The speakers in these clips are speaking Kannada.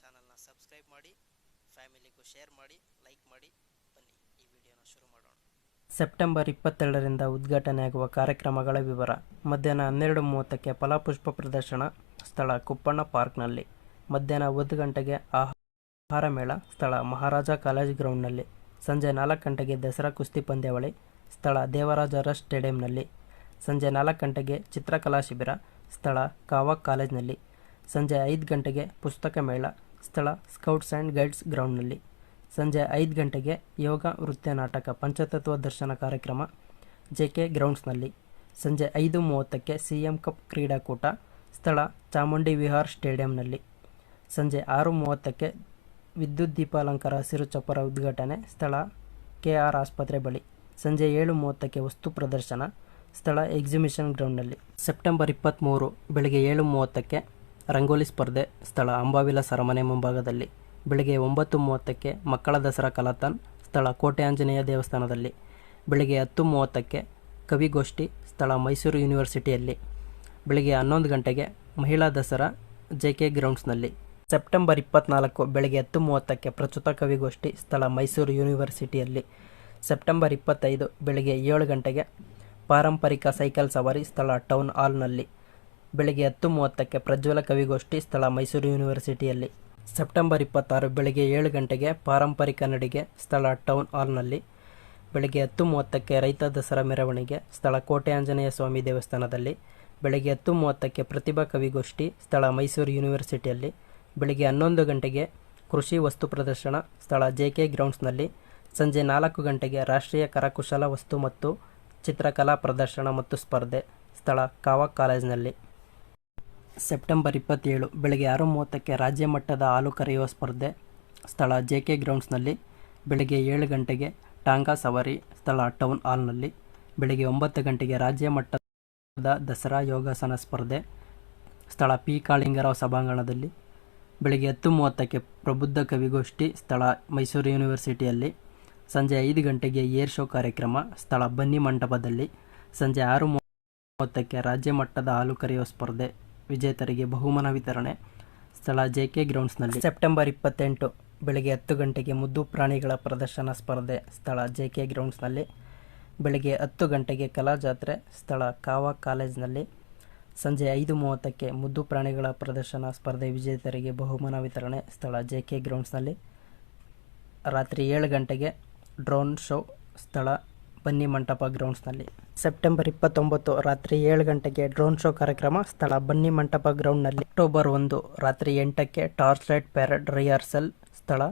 ಚಾನಲ್ನ ಸಬ್ಸ್ಕ್ರೈಬ್ ಮಾಡಿ, ಫ್ಯಾಮಿಲಿಗೂ ಶೇರ್ ಮಾಡಿ, ಲೈಕ್ ಮಾಡಿ. ಬನ್ನಿ ಈ ವಿಡಿಯೋನ ಶುರು ಮಾಡೋಣ. ಸೆಪ್ಟೆಂಬರ್ 22ರಿಂದ ಉದ್ಘಾಟನೆಯಾಗುವ ಕಾರ್ಯಕ್ರಮಗಳ ವಿವರ. ಮಧ್ಯಾಹ್ನ 12:30ಕ್ಕೆ ಫಲಪುಷ್ಪ ಪ್ರದರ್ಶನ, ಸ್ಥಳ ಕುಪ್ಪಣ್ಣ ಪಾರ್ಕ್ನಲ್ಲಿ. ಮಧ್ಯಾಹ್ನ 1 ಗಂಟೆಗೆ ಆಹಾರ ಮೇಳ, ಸ್ಥಳ ಮಹಾರಾಜ ಕಾಲೇಜ್ ಗ್ರೌಂಡ್ನಲ್ಲಿ. ಸಂಜೆ 4 ಗಂಟೆಗೆ ದಸರಾ ಕುಸ್ತಿ ಪಂದ್ಯಾವಳಿ, ಸ್ಥಳ ದೇವರಾಜ ಅರಸ್ ಸ್ಟೇಡಿಯಂನಲ್ಲಿ. ಸಂಜೆ 4 ಗಂಟೆಗೆ ಚಿತ್ರಕಲಾ ಶಿಬಿರ, ಸ್ಥಳ ಕಾವಕ್ ಕಾಲೇಜ್ನಲ್ಲಿ. ಸಂಜೆ 5 ಗಂಟೆಗೆ ಪುಸ್ತಕ ಮೇಳ, ಸ್ಥಳ ಸ್ಕೌಟ್ಸ್ ಆ್ಯಂಡ್ ಗೈಡ್ಸ್ ಗ್ರೌಂಡ್ನಲ್ಲಿ. ಸಂಜೆ 5 ಗಂಟೆಗೆ ಯೋಗ ನೃತ್ಯ ನಾಟಕ ಪಂಚತತ್ವ ದರ್ಶನ ಕಾರ್ಯಕ್ರಮ, ಜೆಕೆ ಗ್ರೌಂಡ್ಸ್ನಲ್ಲಿ. ಸಂಜೆ 5:30ಕ್ಕೆ CM ಕಪ್ ಕ್ರೀಡಾಕೂಟ, ಸ್ಥಳ ಚಾಮುಂಡಿ ವಿಹಾರ್ ಸ್ಟೇಡಿಯಂನಲ್ಲಿ. ಸಂಜೆ 6:30ಕ್ಕೆ ವಿದ್ಯುತ್ ದೀಪಾಲಂಕಾರ ಹಸಿರು ಚಪ್ಪರ ಉದ್ಘಾಟನೆ, ಸ್ಥಳ KR ಆಸ್ಪತ್ರೆ ಬಳಿ. ಸಂಜೆ 7:30ಕ್ಕೆ ವಸ್ತು ಪ್ರದರ್ಶನ, ಸ್ಥಳ ಎಕ್ಸಿಬಿಷನ್ ಗ್ರೌಂಡ್ನಲ್ಲಿ. ಸೆಪ್ಟೆಂಬರ್ 23 ಬೆಳಗ್ಗೆ 7:30ಕ್ಕೆ ರಂಗೋಲಿ ಸ್ಪರ್ಧೆ, ಸ್ಥಳ ಅಂಬಾವಿಲಾಸ್ ಅರಮನೆ ಮುಂಭಾಗದಲ್ಲಿ. ಬೆಳಗ್ಗೆ 9:30ಕ್ಕೆ ಮಕ್ಕಳ ದಸರಾ ಕಲಾಥಾನ್, ಸ್ಥಳ ಕೋಟೆ ಆಂಜನೇಯ ದೇವಸ್ಥಾನದಲ್ಲಿ. ಬೆಳಗ್ಗೆ 10:30ಕ್ಕೆ ಕವಿಗೋಷ್ಠಿ, ಸ್ಥಳ ಮೈಸೂರು ಯೂನಿವರ್ಸಿಟಿಯಲ್ಲಿ. ಬೆಳಗ್ಗೆ 11 ಗಂಟೆಗೆ ಮಹಿಳಾ ದಸರಾ, JK ಗ್ರೌಂಡ್ಸ್ನಲ್ಲಿ. ಸೆಪ್ಟೆಂಬರ್ 24 ಬೆಳಗ್ಗೆ 10:30ಕ್ಕೆ ಪ್ರಸ್ತುತ ಕವಿಗೋಷ್ಠಿ, ಸ್ಥಳ ಮೈಸೂರು ಯೂನಿವರ್ಸಿಟಿಯಲ್ಲಿ. ಸೆಪ್ಟೆಂಬರ್ 25 ಬೆಳಗ್ಗೆ 7 ಗಂಟೆಗೆ ಪಾರಂಪರಿಕ ಸೈಕಲ್ ಸವಾರಿ, ಸ್ಥಳ ಟೌನ್ ಹಾಲ್ನಲ್ಲಿ. ಬೆಳಗ್ಗೆ 10:30ಕ್ಕೆ ಪ್ರಜ್ವಲ ಕವಿಗೋಷ್ಠಿ, ಸ್ಥಳ ಮೈಸೂರು ಯೂನಿವರ್ಸಿಟಿಯಲ್ಲಿ. ಸೆಪ್ಟೆಂಬರ್ 26 ಬೆಳಗ್ಗೆ 7 ಗಂಟೆಗೆ ಪಾರಂಪರಿಕ ನಡಿಗೆ, ಸ್ಥಳ ಟೌನ್ ಹಾಲ್ನಲ್ಲಿ. ಬೆಳಗ್ಗೆ 10:30ಕ್ಕೆ ರೈತ ದಸರಾ ಮೆರವಣಿಗೆ, ಸ್ಥಳ ಕೋಟೆ ಆಂಜನೇಯ ಸ್ವಾಮಿ ದೇವಸ್ಥಾನದಲ್ಲಿ. ಬೆಳಗ್ಗೆ 10:30ಕ್ಕೆ ಪ್ರತಿಭಾ ಕವಿಗೋಷ್ಠಿ, ಸ್ಥಳ ಮೈಸೂರು ಯೂನಿವರ್ಸಿಟಿಯಲ್ಲಿ. ಬೆಳಗ್ಗೆ 11 ಗಂಟೆಗೆ ಕೃಷಿ ವಸ್ತು ಪ್ರದರ್ಶನ, ಸ್ಥಳ JK ಗ್ರೌಂಡ್ಸ್ನಲ್ಲಿ. ಸಂಜೆ 4 ಗಂಟೆಗೆ ರಾಷ್ಟ್ರೀಯ ಕರಕುಶಲ ವಸ್ತು ಮತ್ತು ಚಿತ್ರಕಲಾ ಪ್ರದರ್ಶನ ಮತ್ತು ಸ್ಪರ್ಧೆ, ಸ್ಥಳ ಕಾವಕ್ ಕಾಲೇಜ್ನಲ್ಲಿ. ಸೆಪ್ಟೆಂಬರ್ 27 ಬೆಳಗ್ಗೆ 6:30ಕ್ಕೆ ರಾಜ್ಯ ಮಟ್ಟದ ಹಾಲು ಕರೆಯುವ ಸ್ಪರ್ಧೆ, ಸ್ಥಳ JK ಗ್ರೌಂಡ್ಸ್ನಲ್ಲಿ. ಬೆಳಗ್ಗೆ 7 ಗಂಟೆಗೆ ಟಾಂಗಾ ಸವಾರಿ, ಸ್ಥಳ ಟೌನ್ ಹಾಲ್ನಲ್ಲಿ. ಬೆಳಗ್ಗೆ 9 ಗಂಟೆಗೆ ರಾಜ್ಯ ಮಟ್ಟದ ದಸರಾ ಯೋಗಾಸನ ಸ್ಪರ್ಧೆ, ಸ್ಥಳ P ಕಾಳಿಂಗರಾವ್ ಸಭಾಂಗಣದಲ್ಲಿ. ಬೆಳಗ್ಗೆ 10:30ಕ್ಕೆ ಪ್ರಬುದ್ಧ ಕವಿಗೋಷ್ಠಿ, ಸ್ಥಳ ಮೈಸೂರು ಯೂನಿವರ್ಸಿಟಿಯಲ್ಲಿ. ಸಂಜೆ 5 ಗಂಟೆಗೆ ಏರ್ ಶೋ ಕಾರ್ಯಕ್ರಮ, ಸ್ಥಳ ಬನ್ನಿ ಮಂಟಪದಲ್ಲಿ. ಸಂಜೆ 6:30ಕ್ಕೆ ರಾಜ್ಯ ಮಟ್ಟದ ಹಾಲು ಕರೆಯುವ ಸ್ಪರ್ಧೆ, ವಿಜೇತರಿಗೆ ಬಹುಮಾನ ವಿತರಣೆ, ಸ್ಥಳ JK ಗ್ರೌಂಡ್ಸ್ನಲ್ಲಿ. ಸೆಪ್ಟೆಂಬರ್ 28 ಬೆಳಗ್ಗೆ 10 ಗಂಟೆಗೆ ಮುದ್ದು ಪ್ರಾಣಿಗಳ ಪ್ರದರ್ಶನ ಸ್ಪರ್ಧೆ, ಸ್ಥಳ JK ಗ್ರೌಂಡ್ಸ್ನಲ್ಲಿ. ಬೆಳಗ್ಗೆ 10 ಗಂಟೆಗೆ ಕಲಾ ಜಾತ್ರೆ, ಸ್ಥಳ ಕಾವಕ್ ಕಾಲೇಜ್ನಲ್ಲಿ. ಸಂಜೆ 5:30ಕ್ಕೆ ಮುದ್ದು ಪ್ರಾಣಿಗಳ ಪ್ರದರ್ಶನ ಸ್ಪರ್ಧೆ, ವಿಜೇತರಿಗೆ ಬಹುಮಾನ ವಿತರಣೆ, ಸ್ಥಳ JK ಗ್ರೌಂಡ್ಸ್ನಲ್ಲಿ. ರಾತ್ರಿ 7 ಗಂಟೆಗೆ ಡ್ರೋನ್ ಶೋ, ಸ್ಥಳ ಬನ್ನಿ ಮಂಟಪ ಗ್ರೌಂಡ್ಸ್ನಲ್ಲಿ. ಸೆಪ್ಟೆಂಬರ್ 29 ರಾತ್ರಿ 7 ಗಂಟೆಗೆ ಡ್ರೋನ್ ಶೋ ಕಾರ್ಯಕ್ರಮ, ಸ್ಥಳ ಬನ್ನಿ ಮಂಟಪ ಗ್ರೌಂಡ್ನಲ್ಲಿ. ಅಕ್ಟೋಬರ್ 1 ರಾತ್ರಿ 8ಕ್ಕೆ ಟಾರ್ಚ್ ಲೈಟ್ ಪ್ಯಾರೇಡ್ ರಿಹರ್ಸಲ್, ಸ್ಥಳ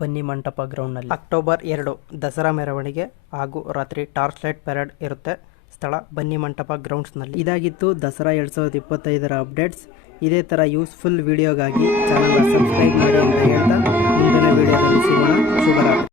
ಬನ್ನಿ ಮಂಟಪ ಗ್ರೌಂಡ್ನಲ್ಲಿ. ಅಕ್ಟೋಬರ್ 2 ದಸರಾ ಮೆರವಣಿಗೆ ಹಾಗೂ ರಾತ್ರಿ ಟಾರ್ಚ್ ಲೈಟ್ ಪ್ಯಾರೇಡ್ ಇರುತ್ತೆ, ಸ್ಥಳ ಬನ್ನಿ ಮಂಟಪ ಗ್ರೌಂಡ್ಸ್ನಲ್ಲಿ. ಇದಾಗಿತ್ತು ದಸರಾ 2025ರ ಅಪ್ಡೇಟ್ಸ್. ಇದೇ ಥರ ಯೂಸ್ಫುಲ್ ವಿಡಿಯೋಗಾಗಿ ಚಾನಲ್ನ ಸಬ್ಸ್ಕ್ರೈಬ್ ಮಾಡಿ ಅಂತ ಹೇಳ್ತಾ ಮುಂದಿನ ವಿಡಿಯೋದಲ್ಲಿ ಸಿಗೋಣ. ಶುಭರಾತ್ರಿ.